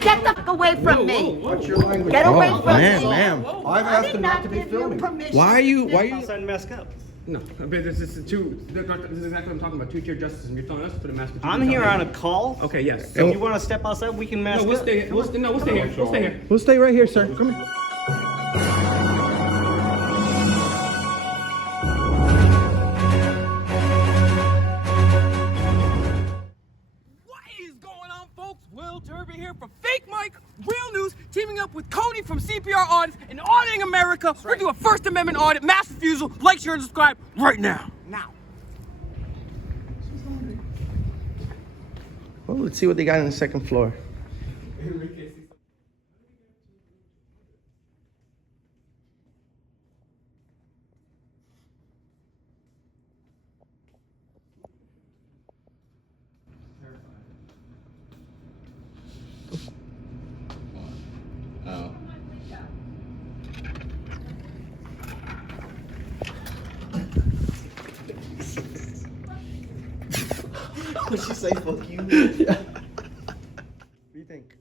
Get the fuck away from me. What's your language? Get away from me. Ma'am. I've asked him not to be filming. Why are you? Outside mask up. No, but this is exactly what I'm talking about. Two-tier justice, and you're telling us to put a mask. I'm here on a call. Okay, yes. So if you want to step outside, we can mask No, we'll up. stay. We'll stay here. We'll stay here. We'll stay right here, sir. Come here. What is going on, folks? Will Turby here for Fake Mike, Real News, teaming up with Cody from CPR Audit and Auditing America. We're doing a First Amendment audit, mass refusal. Like, share, and subscribe right now. Well, let's see what they got on the second floor. Oh. Would she say fuck you? Yeah. What do you think?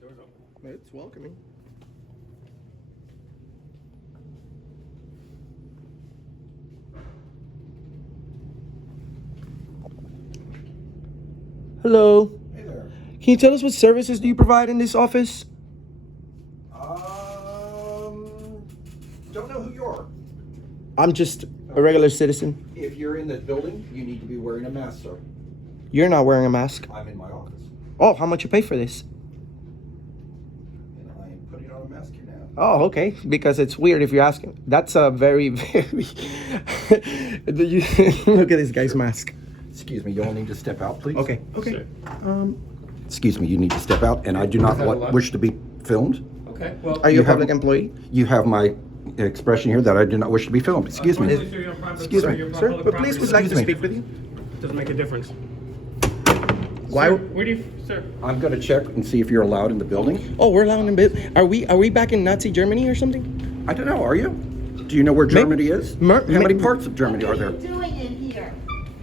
The door's open. It's welcoming. Hello. Hey there. Can you tell us what services do you provide in this office? Don't know who you are. I'm just a regular citizen. If you're in this building, you need to be wearing a mask, sir. You're not wearing a mask. I'm in my office, Oh, how much you pay for this? and I am putting on a mask here now. Oh, okay. Because it's weird if you're asking. That's a very, very. Look at this guy's mask. Excuse me, you all need to step out, please. Okay. Okay. Excuse me, you need to step out, and I do not wish to be filmed. Okay. Well, Are you a have- public employee? You have my expression here that I do not wish to be filmed. Excuse me. Excuse me, sir. But please, we'd like to me. speak with you. Doesn't make a difference. Why? Sir, where do you, sir? I'm going to check and see if you're allowed in the building. Oh, we're allowed in bit. Are we back in Nazi Germany or something? I don't know, are you? Do you know where Germany is? How many parts of Germany are there? What are you doing in here?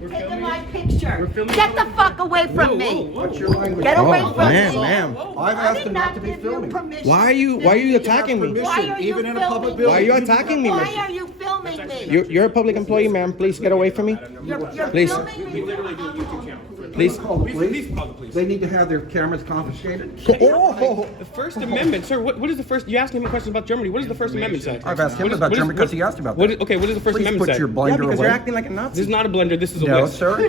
Taking filming. my picture. We're filming. Get the fuck away from me. What's your language? Get away Oh, from ma'am, me. ma'am. I've I asked did him not not to be give you filming. permission. Why are you attacking me? Why are you Even in a public filming building. Why are you attacking me, Why miss? are you filming me? You're a public employee, ma'am. Please get away from me. You're Please. filming me. Literally do a YouTube channel. Please. Call the Please police. call the police. They need to have their cameras confiscated. Oh. The First Amendment, sir. What is the first? You asked him questions about Germany. What does the First Amendment say? I've asked him What is- about what is- Germany because he asked about that. Okay, what does the First Please Amendment put say? your Yeah, blinder because away. you're acting like a This Nazi. is not a blender. This is a No, list. sir.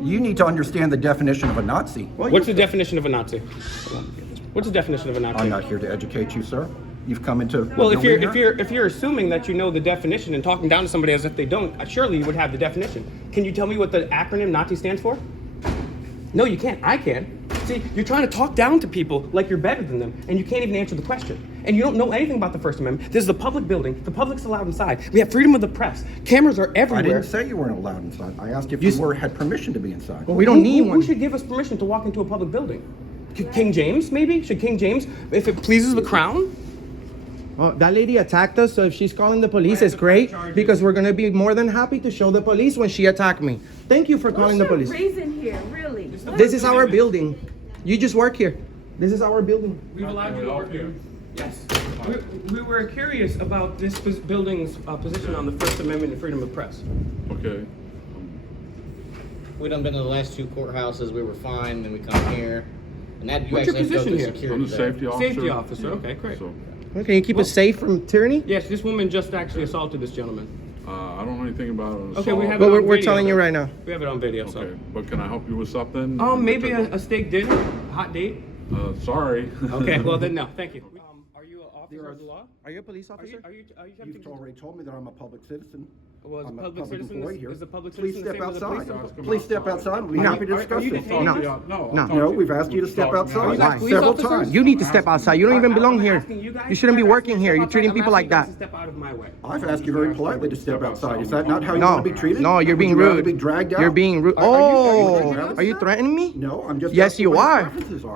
You need to understand the definition of a Nazi. What's the definition of a Nazi? What's the definition of a Nazi? I'm not here to educate you, sir. You've come into. Well, the building here. if you're assuming that you know the definition and talking down to somebody as if they don't, surely you would have the definition. Can you tell me what the acronym Nazi stands for? No, you can't. I can. See, you're trying to talk down to people like you're better than them, and you can't even answer the question. And you don't know anything about the First Amendment. This is a public building. The public's allowed inside. We have freedom of the press. Cameras are I everywhere. didn't say you weren't allowed inside. I asked if you had permission to be inside. We don't need Who one. should give us permission to walk into a public building? King James, maybe? Should King James, if it pleases the crown? Oh, that lady attacked us, so if she's calling the police, it's great because we're gonna be more than happy to show the police when she attacked me. Thank you for calling the police. reason here, really? This is our building. You just work here. This is our building. We've allowed you to work here. Yes. We were curious about this building's position on the First Amendment and freedom of press. Okay. We done been to the last two courthouses. We were fine. Then we come here, and that you What's your actually have to go position through here? security. I'm the there. safety officer. Safety officer, okay, great. So, Can you keep us safe from tyranny? Yes, this woman just actually assaulted this gentleman. I don't know anything about an assault. Okay, we have But it on we're video, telling you though. right now. We have it on video, so. Okay, but can I help you with something? Maybe a steak dinner, a hot date. Sorry. Okay, well then no, thank you. Are you an officer of the law? Are you a police officer? Are you You've already told me that I'm a public citizen. Well, is I'm a a public citizen employee here. is a public Please citizen the step same as a police outside. officer? Please step outside. We'll be No. happy to discuss you this. detained? No. No. No. No, we've asked you to step outside. Why? police Several officers? times. You need to step outside. You don't even belong here. Asking you guys- You shouldn't be I'm working asking here. you You're to treating step people outside. like I'm asking that. you to step out of my way. I've asked you very politely to step outside. Is that not how you No. want to be treated? No, you're Would being you rather rude. be dragged out? You're being rude. Are you Oh, are you sir? threatening me? No, I'm just. Yes, asking you what your are. preferences are.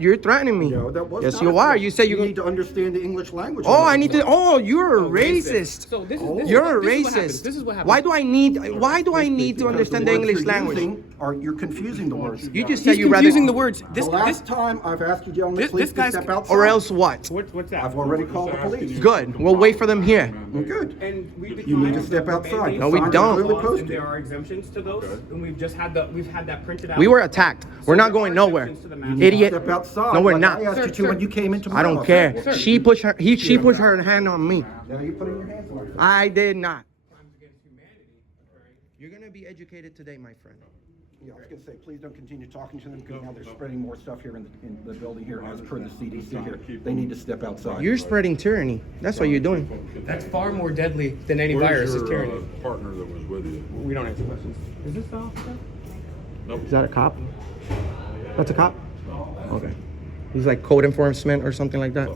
You're threatening me. No, that was Yes, not you a are. threat. You say You you're need going. to understand the English language. Oh, I need to. Oh, you're a racist. So this is You're a this is what racist. happens. This is what happens. Why do I need to understand the words English you're language? using You're confusing the words. You just said He's you rather. confusing the words. The last time I've asked you gentlemen, this please to guy's- step outside. Or else what? What's that? I've already called the police. Good. We'll wait for them here. Well, good. And we You need to step outside. No, we Signs are don't. clearly And posted. there are exemptions to those, and we've had that printed out. We were attacked. We're not going nowhere. Idiot. Step outside. No, we're like not. I asked you to when you came into my I don't office. care. She pushed her hand on me. Now you're putting your hands on yourself. I did not. You're gonna be educated today, my friend. Yeah, I was gonna say, please don't continue talking to them because now they're spreading more stuff here in the building here as per the CDC here. They need to step outside. You're spreading tyranny. That's what you're doing. That's far more deadly than any Where's virus is your tyranny. partner that was with you? We don't answer questions. Is this the officer? Is that a cop? That's a cop? Okay. He's like code enforcement or something like that.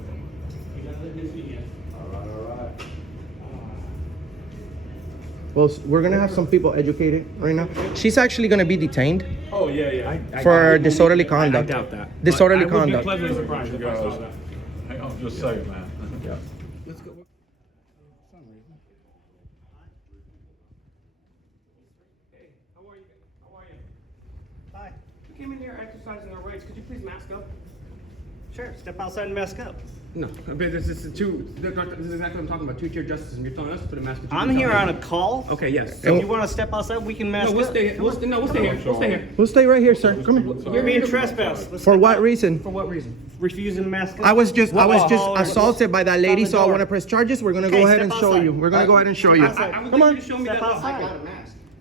Well, we're gonna have some people educated right now. She's actually gonna be detained Oh yeah. for disorderly conduct. I doubt that. Disorderly I would be conduct. pleasantly surprised if I saw that. Hang on just a second, man. Let's go. Hey, how are you? How are you? Hi. You came in here exercising our rights. Could you please mask up? Sure, step outside and mask up. No, but this is exactly what I'm talking about. Two-tier justice, and you're telling us to put a mask. I'm here on a call. Okay, yes. So if you want to step outside, we can mask No, we'll up. stay. We'll stay here. We'll stay here. We'll stay right here, sir. Come here. You're being trespassed. Let's For step what out. reason? For what reason? Refusing to mask up. I was just Oh, assaulted by that lady, It's on the so I door. want to press charges. We're gonna Okay, go ahead step and show outside. you. We're gonna go ahead and show you. outside. I would Come like on. you to show me Step that law. outside.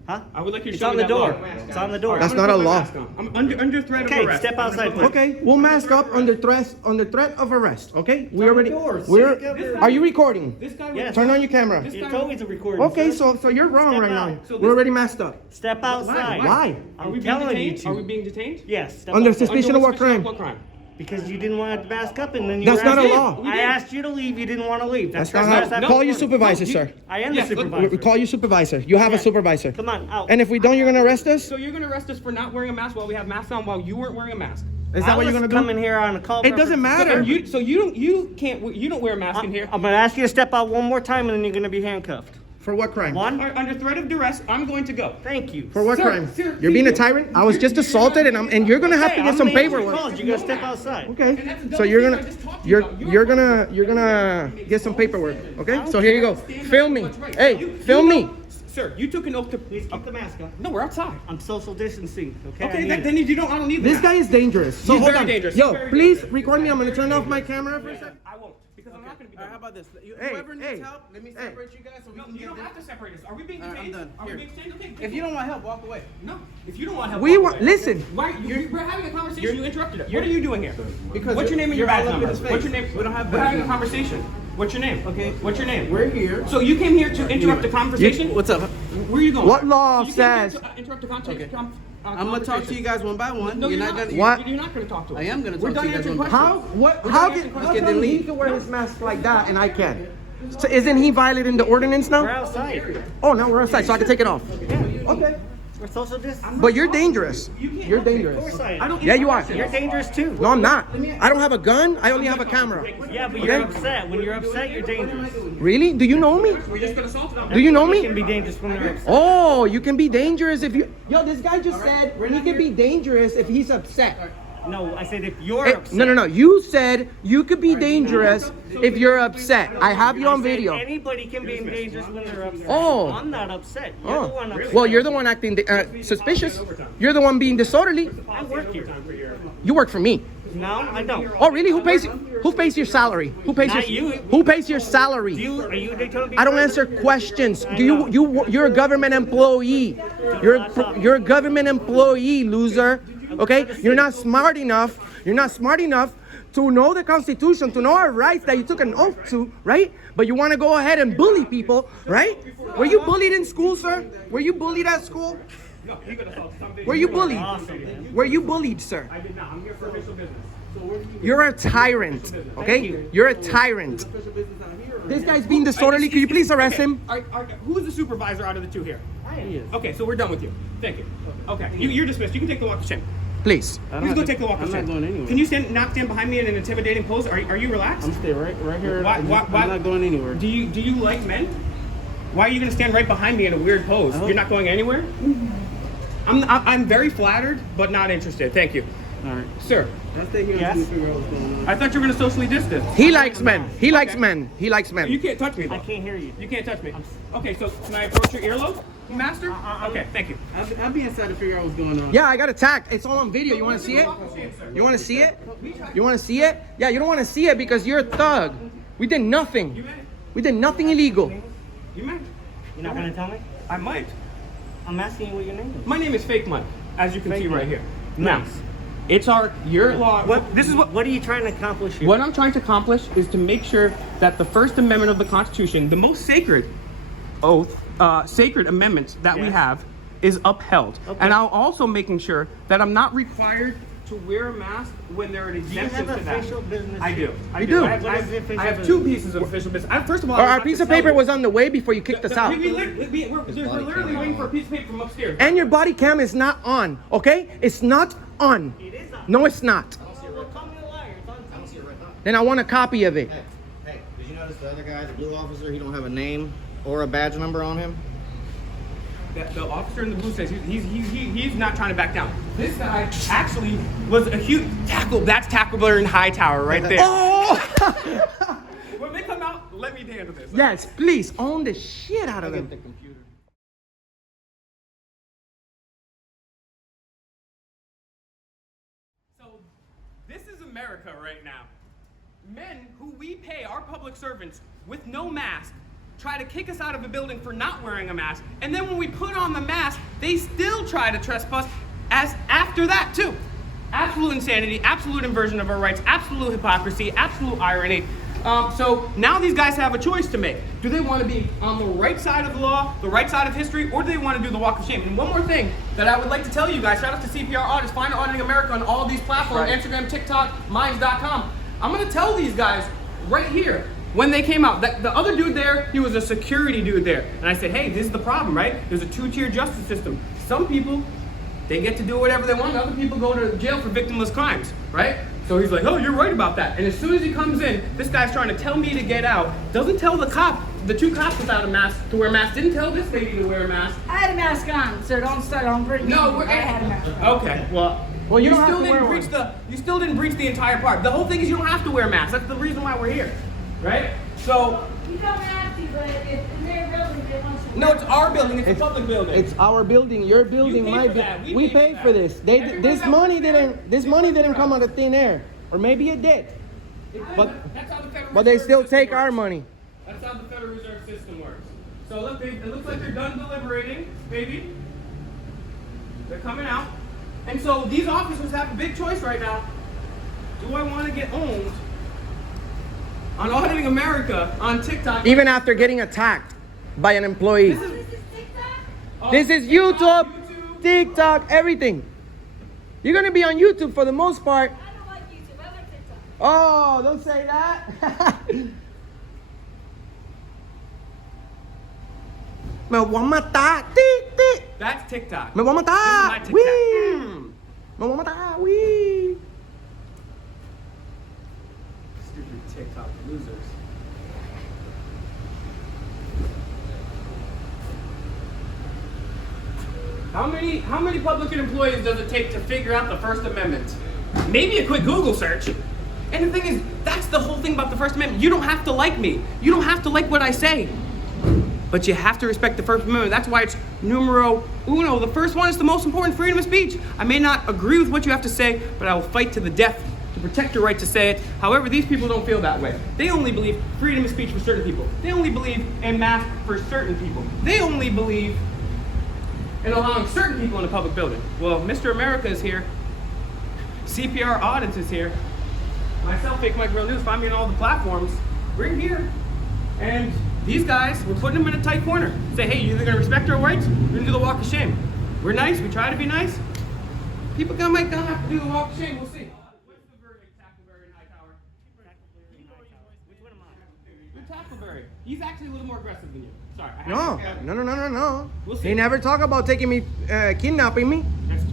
Huh? I would like you to It's show on me the that door. law. It's on the door. That's I'm gonna not a put my law. mask on. I'm under threat of Okay, arrest. step outside, please. Okay, we'll mask up under threat of arrest. Okay, we on the already. door. We're. This Are you recording? This guy. Yes. Turn on your camera. This It's guy- always a recording. Okay, sir. so you're wrong Step right out. now. So We're this- already masked up. Step outside. Why? Are we I'm being telling you detained? to. Are we being detained? Yes. Step Under outside. suspicion of what crime? What crime? Because you didn't want to mask up and then you That's were not a asking- law. I asked you to leave. You didn't want to leave. That's trespass. not how. Call your supervisor, sir. I am Yes, the look- supervisor. Call your supervisor. You have a supervisor. Come on, out. And if we don't, you're gonna arrest us. So you're gonna arrest us for not wearing a mask while we have masks on while you weren't wearing a mask? Is that what you're gonna do? Come in here on a call. It doesn't matter. And you don't wear a mask in here. I'm gonna ask you to step out one more time, and then you're gonna be handcuffed. For what crime? One. Under threat of duress, I'm going to go. Thank you. For what Sir, crime? sir, You're being a please. tyrant. I was just assaulted, and you're gonna have to Hey, get I'm some gonna answer paperwork. calls. You gotta step outside. Okay. And that's a So double you're thing gonna I just talked to you're you about. you're gonna get some paperwork. Okay. So here you go. Film me. What's right. Hey, You film know- me. Sir, you took an oath to. Please keep the mask on. No, we're outside. I'm social distancing. Okay. I Okay, need it. then you don't. I don't need This that. guy is dangerous. So He's hold very on. dangerous. Yo, He's very please dangerous. record me. I'm gonna turn off my camera for a second. I won't because I'm not going to be. How about this? Hey, Whoever needs hey, help, let me hey. separate you guys so we No, can you get don't this. have to separate us. Are we being All right, I'm detained? done. Are we Here. being detained? Okay. If you don't want help, walk away. No. If you don't want help, We walk want. away. Listen. Why? We're having a conversation. You interrupted it. What are you doing here? Because What's your name and your you're all badge up in number? his face. What's your name? We don't have We're badge having a numbers. conversation. What's your name? Okay. What's your name? We're here. So you came here to interrupt the conversation? What's up? Where are you going? What law So you came here says- to, interrupt the conversation. Okay. I'm gonna talk to you guys one by one. No, you're you're not not. gonna. What? You're not going to talk to us. I am gonna We're talk to done you guys answering one by questions. How? What? We're How done can? answering How Okay, come then he leave. can wear his mask like that and I can't? So isn't he violating the ordinance We're now? outside. Oh, now we're outside, so I can take it off. Okay. We're social distancing. But you're dangerous. You can't You're help it. Of course dangerous. I am. I don't Yeah, you are. You're dangerous too. No, I'm not. I don't have a gun. I only have a camera. Yeah, but you're Okay. upset. When you're upset, you're dangerous. Really? Do you know me? We just got assaulted on. Do you know You can me? be dangerous when you're upset. Oh, you can be dangerous if you. Yo, this guy just said he can be dangerous if he's upset. No, I said if you're Eh, upset. no. You said you could be dangerous if you're upset. I have you on I said video. Anybody can be dangerous when they're upset. Oh. I'm not upset. You're the one Oh, upset. well, you're the one acting suspicious. You're the one being disorderly. I work here. You work for me. No, I don't. Oh, really? Who pays? Who pays your salary? Who pays Not your? you. Who pays your salary? Are you a Daytona Beach I don't resident? answer questions. You're a government employee. You're a government employee, loser. Okay? You're not smart enough. You're not smart enough to know the Constitution, to know our rights that you took an oath to, right? But you want to go ahead and bully people, right? Were you bullied in school, sir? Were you bullied at school? No, you got assaulted. I'm Were you bullied? Awesome, man. Were you bullied, sir? I did not. I'm here for official business. You're a tyrant, okay? You're a tyrant. This guy's being disorderly. Can you please arrest him? Who is the supervisor out of the two here? I am. Okay, so we're done with you. Thank you. Okay, you're dismissed. You can take the walk of shame. Please. Please go take the walk of I'm shame. not going anywhere. Can you not stand behind me in an intimidating pose? Are you relaxed? I'm stay right here. Why- I'm why- not going anywhere. Do you like men? Why are you gonna stand right behind me in a weird pose? You're not going anywhere? I'm very flattered, but not interested. Thank you. All right. Sir, Yes. I thought you were gonna socially distance. He likes men. He likes men. He likes You men. can't touch me though. I can't hear you. You can't touch me. Okay, so can I approach your earlobe, master? Okay, thank you. I'll be inside to figure out what's going on. Yeah, I got attacked. It's all on video. You want to see it? You want to see it? You want to see it? Yeah, you don't want to see it because you're a thug. We did nothing. We did nothing illegal. You might. You're not gonna tell me? I might. I'm asking you what your name is. My name is Fake Mike, as you can Fake see right Mike. here. Now, Nice. it's your law. This is What are you trying to accomplish here? What I'm trying to accomplish is to make sure that the First Amendment of the Constitution, the most sacred oath, sacred amendment that we Yes. have, is upheld. Okay. And I'm also making sure that I'm not required to wear a mask when there are Do you exemptions have to that. official business? I do. I You do? I have, What is the official I have business? two pieces of official business. First of all, Our piece of paper was on the way before you kicked us out. We're literally waiting for a piece of paper from upstairs. And your body cam is not on, okay? It's not on. It is on. No, it's not. So well, call me a liar. It's on TV. Then I want a copy of it. Hey, did you notice the other guy, the blue officer, he don't have a name or a badge number on him? The officer in the blue says he's not trying to back down. This guy actually was a huge tackle. That's Tackleberry and Hightower right there. Oh! When they come out, let me handle this. Yes, please own the shit out of them. computer. So this is America right now. Men who we pay, our public servants, with no mask, try to kick us out of a building for not wearing a mask, and then when we put on the mask, they still try to trespass as after that too. Absolute insanity, absolute inversion of our rights, absolute hypocrisy, absolute irony. So now these guys have a choice to make. Do they want to be on the right side of the law, the right side of history, or do they want to do the walk of shame? And one more thing that I would like to tell you guys, shout out to CPR Audits, find Auditing America on all these platforms, Right. Instagram, TikTok, Minds.com. I'm going to tell these guys right here, when they came out, that the other dude there, he was a security dude there. And I said, hey, this is the problem, right? There's a two-tier justice system. Some people, they get to do whatever they want. Other people go to jail for victimless crimes, right? So he's like, oh, you're right about that. And as soon as he comes in, this guy's trying to tell me to get out. Doesn't tell the cop, the two cops without a mask to wear a mask. Didn't tell this lady to wear a mask. I had a mask on, so don't bring No, me. we're I had a mask on. okay. Well, you don't have still to wear didn't breach you still didn't breach the entire part. The whole thing is you don't have to wear a mask. That's the reason why we're here, right? So You don't have to, but if in their building they want you to. no, it's our building. It's a public building. It's our building, your building, pay my for that. building. We We pay paid for for that. this. Everybody This that money works there, didn't. This they money work didn't for come us. out of thin air, or maybe it did. But That's how the Federal but they Reserve still System take our works. money. That's how the Federal Reserve System works. So look, it looks like they're done deliberating, baby. They're coming out. And so these officers have a big choice right now. Do I want to get owned on Auditing America on TikTok? Even after getting attacked by an employee. This is TikTok? Oh, This is TikTok, YouTube, TikTok, everything. You're gonna be on YouTube for the most part. I don't like YouTube. I like TikTok. Oh, don't say that. Me voy a matar. Tic, tic. That's TikTok. Me voy a This is my matar. TikTok. Wee. Me voy a matar. Wee. Stupid TikTok losers. How many public employees does it take to figure out the First Amendment? Maybe a quick Google search. And the thing is, that's the whole thing about the First Amendment. You don't have to like me. You don't have to like what I say. But you have to respect the First Amendment. That's why it's numero uno. The first one is the most important, freedom of speech. I may not agree with what you have to say, but I will fight to the death to protect your right to say it. However, these people don't feel that way. They only believe freedom of speech for certain people. They only believe in masks for certain people. They only believe in allowing certain people in a public building. Well, Mr. America is here. CPR Audits is here. Myself, Fake Mike Real News, find me on all the platforms. We're here. And these guys, we're putting them in a tight corner. Say, hey, you're either gonna respect our rights, or you're gonna do the walk of shame. We're nice, we try to be nice. People might gonna have to do the walk of shame, we'll see. What's the verdict, Tackleberry and Hightower? Which one am I? You're Tackleberry. He's actually a little more aggressive than you. Sorry. No. We'll see. He never talked about taking me, kidnapping me.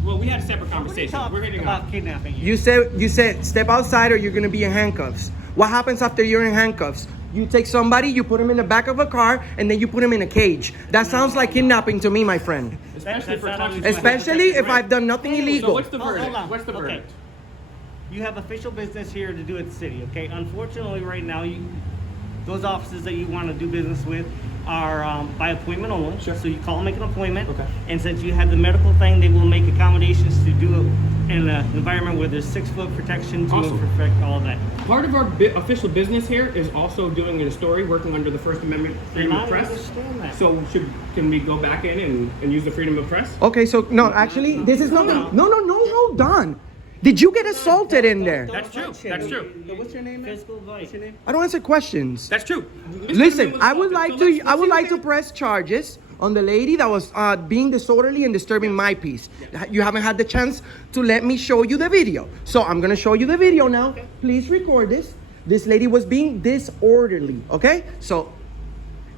Well, we had a separate conversation. Talk We're getting about off. kidnapping you. You said step outside or you're gonna be in handcuffs. What happens after you're in handcuffs? You take somebody, you put him in the back of a car, and then you put him in a cage. That sounds like kidnapping to me, my friend. Especially for That's not touching. always- Especially if I've done nothing So illegal. what's the verdict? Hold on. What's the Okay. verdict? You have official business here to do at the city, okay? Unfortunately, right now, those offices that you want to do business with are by appointment only. Sure. So you call and make an appointment. Okay. And since you have the medical thing, they will make accommodations to do it in an environment where there's 6-foot protection to Awesome. perfect all that. Part of our official business here is also doing a story, working under the First Amendment, freedom And of I press. understand that. So can we go back in and use the freedom of press? Okay, so no, actually, this is not. No, hold on. Did you get assaulted in there? That's true. That's true. What's your name? Physical advice. I don't answer questions. That's true. Listen, I would like to press charges on the lady that was being disorderly and disturbing my peace. You haven't had the chance to let me show you the video. So I'm gonna show you the video now. Please record this. This lady was being disorderly, okay? So,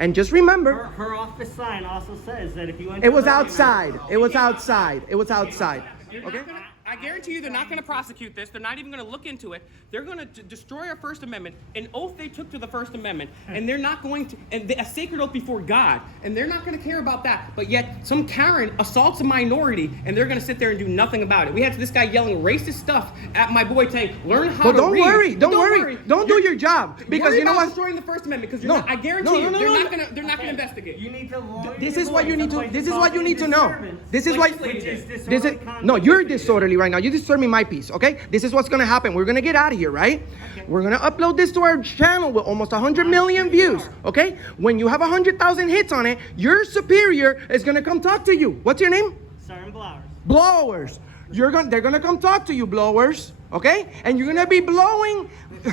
and just remember, Her office sign also says that if you enter it was the- outside. It was outside. It was outside. Okay? I guarantee you they're not going to prosecute this. They're not even going to look into it. They're going to destroy our First Amendment, an oath they took to the First Amendment, and they're not going to, and a sacred oath before God, and they're not going to care about that. But yet, some Karen assaults a minority, and they're going to sit there and do nothing about it. We had this guy yelling racist stuff at my boy saying, learn how But to don't read. worry. But Don't worry. Don't do your job. Because Worry you know about what? destroying the First Amendment, because No. I guarantee No, you, no, they're no, not no. going to, they're not going to investigate. You need to lower This your is what you voice. need to. Otherwise This is it's what you need to know. disturbance. This is Like what. this lady Which is did. This is disorderly conduct. no. You're disorderly right now. You're disturbing my peace. Okay. This is what's gonna happen. We're gonna get out of here, right? We're gonna upload this to our channel with almost 100 million views. Okay. When you have 100,000 hits on it, your superior is gonna come talk to you. What's your name? Sergeant Blowers. Blowers. They're gonna come talk to you, blowers. Okay. And you're gonna be blowing. What's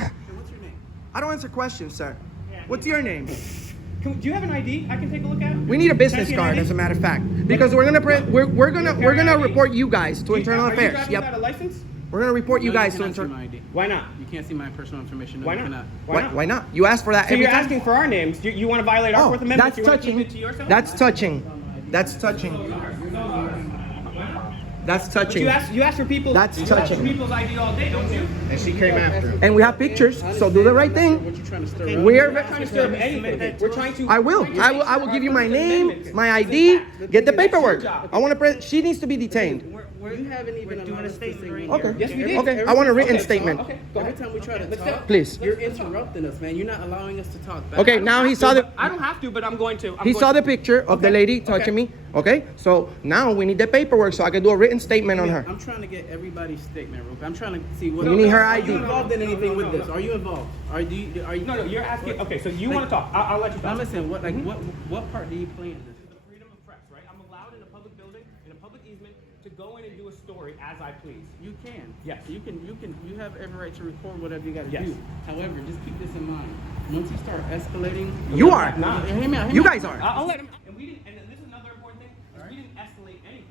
your name? I don't answer questions, sir. What's your name? Do you have an ID I can take a look at? We need a business Can I see an card, ID? as a matter of fact, because we're gonna report you guys to internal Are you affairs. driving without a Yep, license? we're gonna report you No, guys to cannot see internal. my ID. Why not? You can't see my personal information. No, Why you not? cannot. Why not? You asked for that So every you're time. asking for our names. You want to violate our Oh, Fourth Amendment? that's You wanna keep touching. it to yourself? That's touching. That's touching. That's But touching. you ask for people. That's you ask for touching. people's ID all day, don't you? And she came after him. And we have pictures, so do the right thing. What you trying to stir up? We're. We're not trying to stir up anything. We're trying to. I will. I will give you my name, my ID. Get the paperwork. I want to press. She needs to be detained. You haven't even We're doing allowed a us to statement sit right here. here. Okay. Yes, we did. Okay. I want a written Okay, statement. Okay, go Every ahead. time we try to Let's talk, go. Please. you're interrupting us, man. You're not allowing us to talk back. Okay. Now he saw the. I don't have to, but I'm going to. He saw the picture of the Okay, lady okay. touching me. Okay. So now we need the paperwork so I can do a written statement on her. I'm trying to get everybody's statement real quick. I'm trying to see what. You need her Are ID. you involved in anything with this? Are you involved? Are you? No, you're asking. Okay, so you want to talk? I'll let you Now talk. listen. What part do you play in this? The freedom of press, right? I'm allowed in a public building, in a public easement, to go in and do a story as I please. You can. Yes. You have every right to record whatever you got to Yes. do. However, just keep this in mind. Once you start escalating, You are. Not. Hear me out. hear You me out. guys are. I'll let him. And we didn't. And this is another important thing. Is we didn't escalate anything.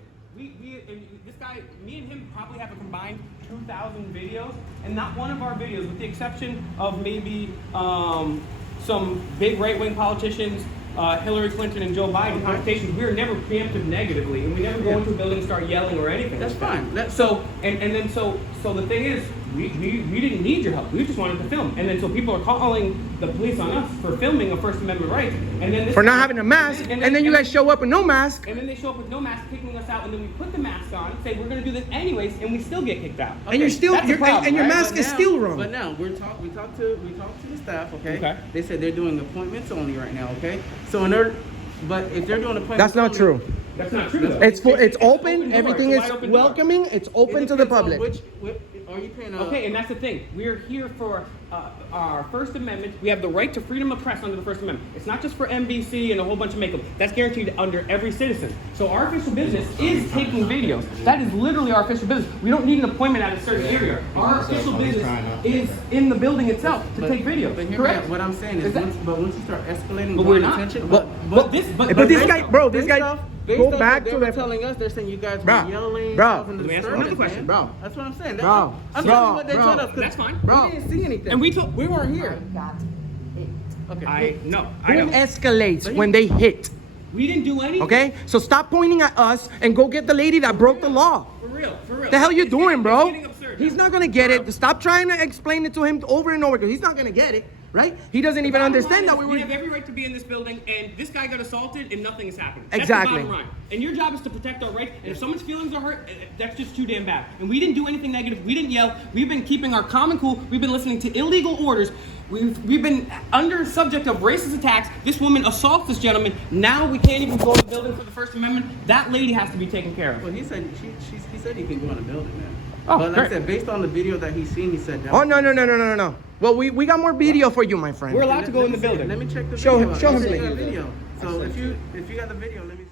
And this guy, me and him probably have a combined 2,000 videos, and not one of our videos, with the exception of maybe some big right-wing politicians, Hillary Clinton and Joe Biden conversations, we were never preemptive negatively, and we never go into a building and start yelling or anything. That's like that. fine. That's- So the thing is, we didn't need your help. We just wanted to film, and then so people are calling the police on us for filming a First Amendment right, and then this For not having a mask, and then you guys show up with no mask. and then they show up with no mask, kicking us out, and then we put the mask on, say we're gonna do this anyways, and we still get kicked out. And you're still, That's the problem, and your right? mask But is now- still wrong. But now we talked to the staff. Okay. Okay. They said they're doing appointments only right now. Okay. So in order, but if they're doing appointments, That's not only, true. That's not true, though. It's open. door. Everything It's is a wide open door. welcoming. It's it open to the depends on public. Which are you paying? Okay, and that's the thing. We're here for our First Amendment. We have the right to freedom of press under the First Amendment. It's not just for NBC and a whole bunch of makeup. That's guaranteed under every citizen. So our official business is taking videos. That is literally our official business. We don't need an appointment at a certain area. Our official business is in the building itself to take videos. But hear me Correct? out. What I'm saying is, that- once you start escalating, But we're drawing not. attention, But this guy, bro, this guy, go back to the. the. Telling us they're saying you guys Bro, were yelling, bro. causing Let me ask you disturbance, another question. man. Bro. That's what I'm saying. Bro. I'm Bro. telling you what they Bro. told us. 'cause That's fine. Bro. We didn't see anything. And we weren't here. Okay. I Who know. escalates when they hit? We didn't do anything. Okay, so stop pointing at us and go get the lady that broke the law. For real. The hell you It's doing, getting- bro? it's getting absurd. He's not gonna get it. Stop trying to explain it to him over and over because he's not gonna get it. right? He doesn't even Bottom understand line that is, we we were. have every right to be in this building, and this guy got assaulted, and nothing is happening. Exactly. That's the bottom line. And your job is to protect our rights. And if someone's feelings are hurt, that's just too damn bad. And we didn't do anything negative. We didn't yell. We've been keeping our calm and cool. We've been listening to illegal orders. We've been under subject of racist attacks. This woman assaults this gentleman. Now we can't even go to the building for the First Amendment. That lady has to be taken care of. Well, he said he said he can go in the building, man. Oh, but like great. I said, based on the video that he's seen, he said that. Oh no. Well, we got more video for you, my friend. We're allowed to go in the building. Let me check the Show video. him- show I'll him, send you please. the video. So if you got the video, let me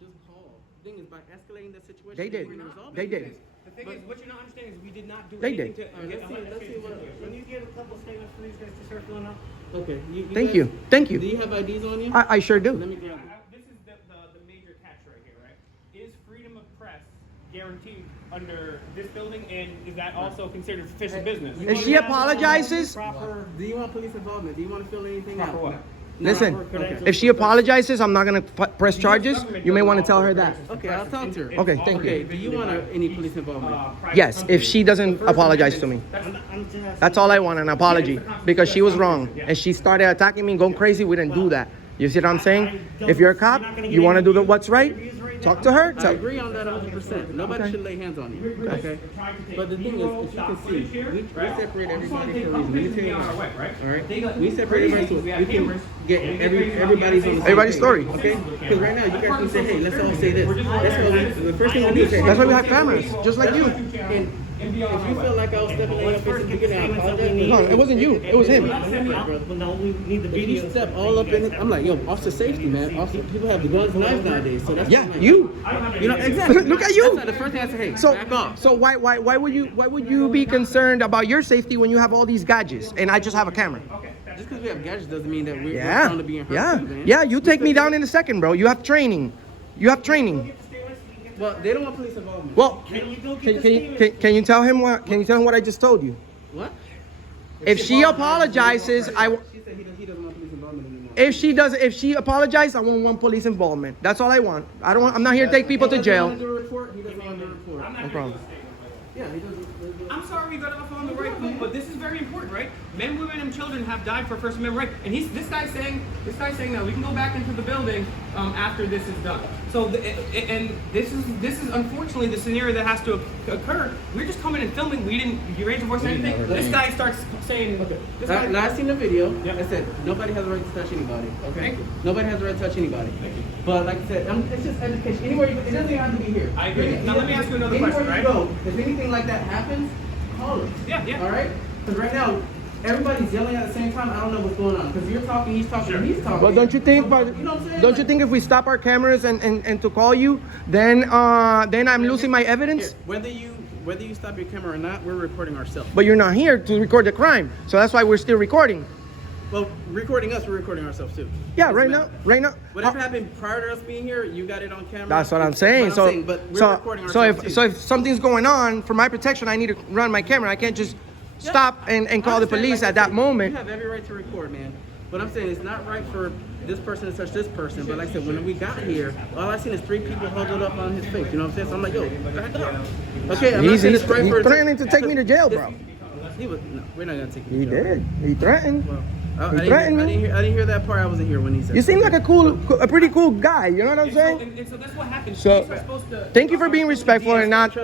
just call. The thing is, by escalating the situation, They did. we're gonna resolve They it. did. The thing is, what you're not understanding is we did not do They anything did. to get Let's see what. Can you get a couple statements for these guys to start filling out? Okay. Thank guys- you. Thank you. Do you have IDs on you? I sure do. Let me grab them. This is the major catch right here, right? Is freedom of press guaranteed under this building, and is that also considered official business? If she apologizes, Do you want police involvement? Do you want to fill anything out? For what? listen. Okay. If she apologizes, I'm not gonna press charges. You may want to tell her that. Okay, I'll talk to her. Okay, thank Okay, you. do you want any police involvement? Yes, if she doesn't apologize to me. I'm just asking. That's all I want, an apology. Because she was wrong. And she started attacking me and going crazy. We didn't do that. You see what I'm saying? If you're a cop, you want to do what's right, talk to her. I Tell, agree on that 100%. Nobody should lay hands on you. Okay. But the thing is, if you can see, we separate everybody for a reason. Let me tell you why. All right. We separate everybody so we can get everybody's on the same Everybody's page, story. Okay. Because right now you guys can say, hey, let's all say this. The first thing we do is say, hey, that's why we have cameras, just like you. And if you feel like I was stepping in your face and you're gonna apologize, No, it wasn't you. It was him. Well, no, we need the if you video. step all up in it, I'm like, yo, officer safety, man. Officer, people have the guns and knives nowadays, so that's Yeah, not- you. You know exactly. Look at you. That's not the first thing I say. Hey, So, back off. so why would you be concerned about your safety when you have all these gadgets and I just have a camera? Just because we have gadgets doesn't mean that we're Yeah, trying to be in hurt yeah, too, man. yeah. You take me down in a second, bro. You have training. You have training. Well, they don't want police involvement. Well, Can you go can, get can, the you, statements? can you tell him what? Can you tell him what I just told you? What? If she apologizes, I. She said he doesn't want police involvement anymore. If she apologizes, I won't want police involvement. That's all I want. I don't. I'm not here to take people to He doesn't want jail. to do a report. He doesn't want to do a report. No problem. Yeah, he doesn't. I'm sorry we got off on the right foot, but this is very important, right? Men, women, and children have died for First Amendment right, and this guy's saying that we can go back into the building after this is done. So, and this is unfortunately the scenario that has to occur. We're just coming and filming. We didn't raise your voice or anything. This guy starts saying, this guy, Now, I seen the video. Yep. I said nobody has the right to touch anybody. Okay. Thank you. Nobody has the right to touch anybody. Thank you. But like I said, it's just education. Anywhere you go, it doesn't even have to be here. I agree. Now, let me ask you another Anywhere question, right? you go, if anything like that happens, call us. Yeah. All right. Because right now, everybody's yelling at the same time. I don't know what's going on. Because you're talking, he's talking, Sure. he's talking. But don't you think? But You know what I'm saying? don't you think if we stop our cameras and to call you, then I'm losing my evidence? Here, whether you stop your camera or not, we're recording ourselves. But you're not here to record the crime, so that's why we're still recording. Well, recording us, we're recording ourselves too. Yeah, Doesn't right now. Whatever happened prior to us being here, you got it on camera. That's what I'm saying. But we're recording ourselves too. So if something's going on, for my protection, I need to run my camera. I can't just stop and call the I understand, police like at I that said, moment. You have every right to record, man. But I'm saying it's not right for this person to touch this person. But like I said, when we got here, all I seen is 3 people huddled up on his face. You know what I'm saying? So I'm like, yo, back up. Okay, I'm not He's saying it's right for threatening to take me to jail, bro. He was no, we're not gonna take you. He to jail. did. He threatened. Well, I He didn't threatened me. I didn't hear that part. I wasn't here when he said. You seem like a pretty cool guy. You know what I'm saying? And so that's what happens. So, Police are supposed to- thank you for being respectful and not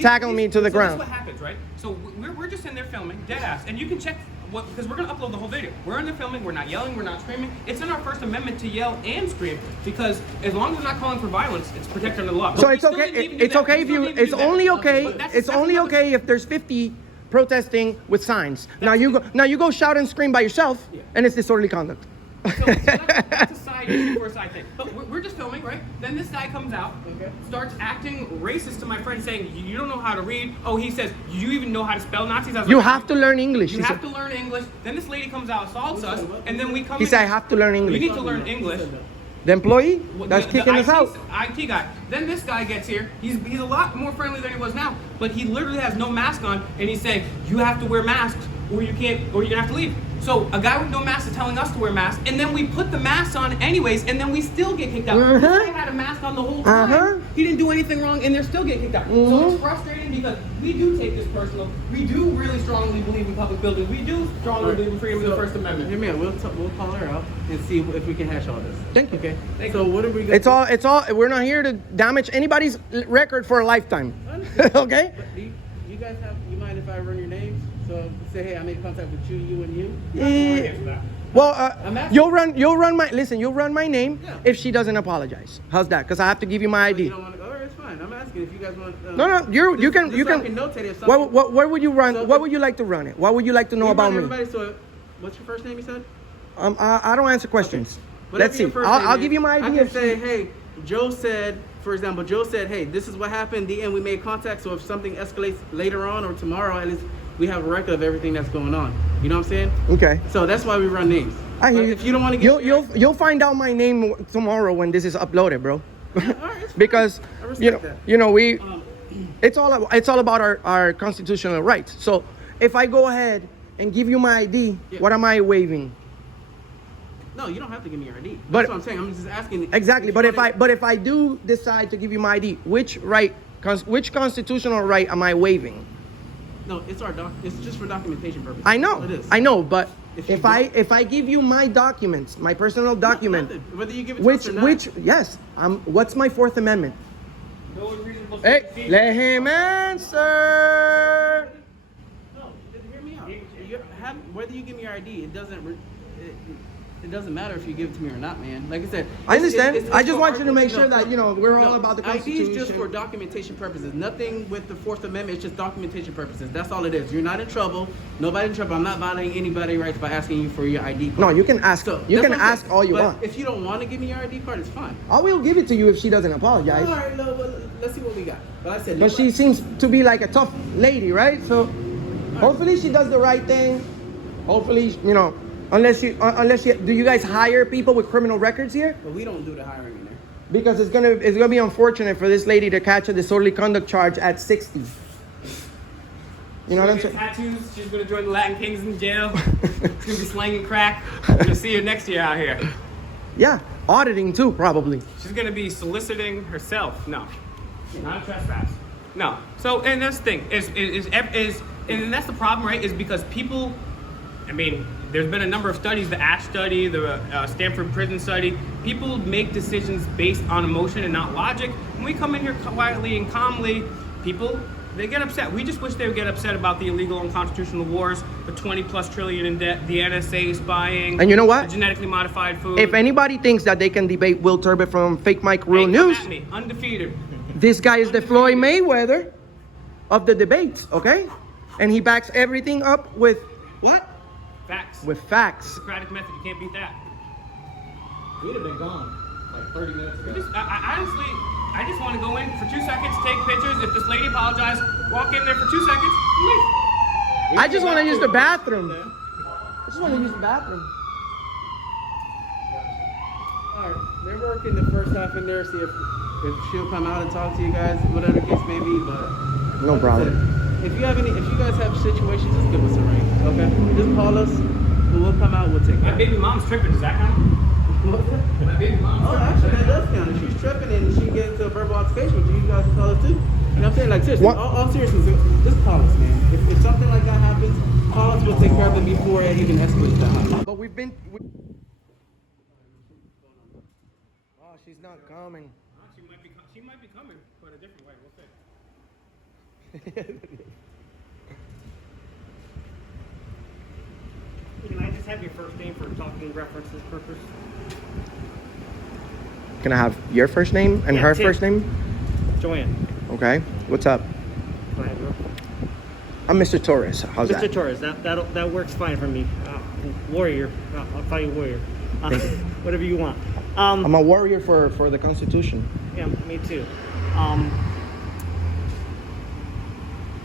tackling me to the So ground. that's what happens, right? So we're just in there filming, dead ass, and you can check what, because we're gonna upload the whole video. We're in there filming, we're not yelling, we're not screaming. It's in our First Amendment to yell and scream because as long as we're not calling for violence, it's protected under the law. So But we it's still okay. didn't even do It's that. okay We if still you. didn't It's do that. only okay. But that's It's only another- okay if there's 50 protesting with signs. Now you go shout and scream by yourself, and it's disorderly conduct. So that's a side issue for a side thing. But we're just filming, right? Then this guy comes out, starts acting racist to my friend, saying, "You don't know how to read." Oh, he says, "Do you even know how to spell Nazis?" I was You like, have to learn English. You he have said. to learn English. Then this lady comes out, assaults us, and then we come. He in- said, "I have to learn You English." need to learn English. The employee Well, that's the kicking us IT out. IT guy. Then this guy gets here. He's a lot more friendly than he was now. but he literally has no mask on, and he's saying you have to wear masks or you can't, or you're gonna have to leave. So a guy with no mask is telling us to wear masks, and then we put the masks on anyways, and then we still get kicked out. This guy had a mask on the whole time. He didn't do anything wrong, and they're still getting kicked out. So it's frustrating because we do take this personal. We do really strongly believe in public buildings. We do strongly believe in freedom of the First Amendment. Hear me out. We'll call her out and see if we can hash all this. Thank you. Okay. Thank So you. what are we gonna It's all. We're not here to damage anybody's record for a lifetime. Okay? But do you guys have, you mind if I run your names? So say, hey, I made contact with you, you, and you. Well, I'm asking. you'll run my name Yeah. if she doesn't apologize. How's that? Because I have to give you my You ID. don't want to go? All right, it's fine. I'm asking if you guys want. No, you can notate it if something. What would you run? So What if- would you like to run it? What would you like to know You about remind me? everybody, so what's your first name? You said. I don't answer questions. Whatever Let's your see. first I'll name give you my is, ID. I can say, hey, Joe said, for example, Joe said, hey, this is what happened. The end, we made contact. So if something escalates later on or tomorrow, at least we have a record of everything that's going on. You know what I'm saying? Okay. So that's why we run names. I hear But you. if you don't want to get, You'll find out my name tomorrow when this is uploaded, bro. all right, it's fine. Because I respect that. we it's all about our constitutional rights. So if I go ahead and give you my ID, Yeah. what am I waiving? No, you don't have to give me your ID. But- That's what I'm saying. I'm just asking. Exactly. you But if wanna- I do decide to give you my ID, which constitutional right am I waiving? No, it's our doc. It's just for documentation purposes. I know. It is. I know, but If you if I give you my documents, my personal document, Nothing. Whether you give it to us or not. yes, what's my Fourth Amendment? No unreasonable Hey, search. let him answer. No, hear me out. Whether you give me your ID, it doesn't matter if you give it to me or not, man. Like I said, I understand. I just for want you to our- make sure that, we're all about the ID Constitution. is just for documentation purposes. Nothing with the Fourth Amendment. It's just documentation purposes. That's all it is. You're not in trouble. Nobody's in trouble. I'm not violating anybody's rights by asking you for your ID card. No, you can ask. So, You that's can what I'm ask saying. all you But want. if you don't want to give me your ID card, it's fine. I will give it to you if she doesn't apologize. All right, well, let's see what we got. But I said, But she seems to be like a tough lady, right? So hopefully she does the right thing. Hopefully, unless you do you guys hire people with criminal records here? But we don't do the hiring in there. Because it's gonna be unfortunate for this lady to catch a disorderly conduct charge at 60. You know what I'm saying? Tattoos. She's gonna join the Latin Kings in jail. She's gonna be slanging crack. We're gonna see her next year out here. Yeah, auditing too, probably. She's gonna be soliciting herself. No, not a trespass. No. So, and that's the thing is, and that's the problem, right? Is because people. I mean, there's been a number of studies, the Ash study, the Stanford prison study. People make decisions based on emotion and not logic. When we come in here quietly and calmly, people, they get upset. We just wish they would get upset about the illegal and unconstitutional wars, the 20+ trillion in debt, the NSA spying. And you know what? The genetically modified food. If anybody thinks that they can debate Will Turbot from Fake Mike Real Hey, come News, at me, undefeated. this guy is the Floyd Mayweather of the debates, okay? And he backs everything up with what? Facts. With facts. Socratic method, you can't beat that. We'd have been gone like 30 minutes ago. I honestly, I just want to go in for 2 seconds, take pictures. If this lady apologized, walk in there for 2 seconds, leave. I just want to use the bathroom. I just want to use the bathroom. All right, they're working the first half in there, see if she'll come out and talk to you guys, whatever the case may be. But No problem. if you guys have situations, just give us a ring, okay? Just call us, and we'll come out. We'll take My care. baby mom's tripping. Does that count? My baby mom's Oh, actually, that does count. If she's tripping and she gets into a verbal altercation with you, you guys can call us too. You know what I'm saying? Like seriously, What? all seriousness, just call us, man. If something like that happens, call us. We'll take care of it before it even escalates that high. But we've been. Oh, she's not coming. She might be coming, but a different way. We'll see. Can I just have your first name for talking references purpose? Can I have your first name and Yeah, her Tim. first name? Joanne. Okay. What's up? Go ahead, bro. I'm Mr. Torres. How's Mr. that? Torres, that works fine for me. Warrior. I'll call you Warrior. Whatever you want. I'm a warrior for the Constitution. Yeah, me too.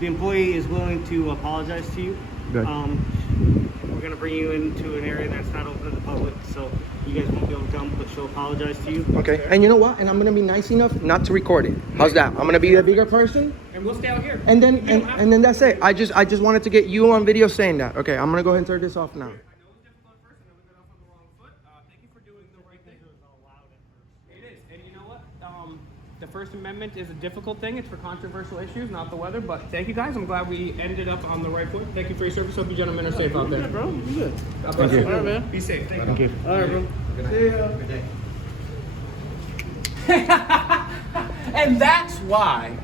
The employee is willing to apologize to you. Good. We're gonna bring you into an area that's not open to the public, so you guys won't be able to come, but she'll apologize to you. Okay. And you know what? And I'm gonna be nice enough not to record it. How's that? I'm gonna be a bigger person. And and we'll stay out here. And then that's it. I just wanted to get you on video saying that. Okay, I'm gonna go ahead and turn this off now. I know it's difficult at first. I know we got off on the wrong foot. Thank you for doing the right thing. It is, and you know what? The First Amendment is a difficult thing. It's for controversial issues, not the weather. But thank you guys. I'm glad we ended up on the right foot. Thank you for your service. Hope you gentlemen are safe out there. Yeah, bro. You good. God bless you. All right, man. Be safe. Thank you. All right, bro. See ya. Good day. And that's why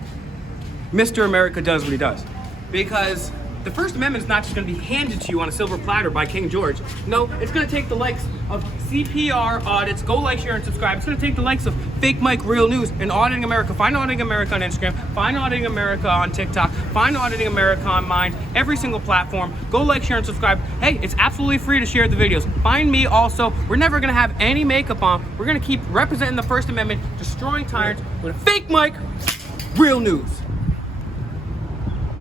Mr. America does what he does. Because the First Amendment is not just going to be handed to you on a silver platter by King George. No, it's going to take the likes of CPR audits. Go like, share, and subscribe. It's going to take the likes of Fake Mike Real News and Auditing America. Find Auditing America on Instagram. Find Auditing America on TikTok. Find Auditing America on Mind. Every single platform. Go like, share, and subscribe. Hey, it's absolutely free to share the videos. Find me also. We're never going to have any makeup on. We're going to keep representing the First Amendment, destroying tyrants with a Fake Mike Real News.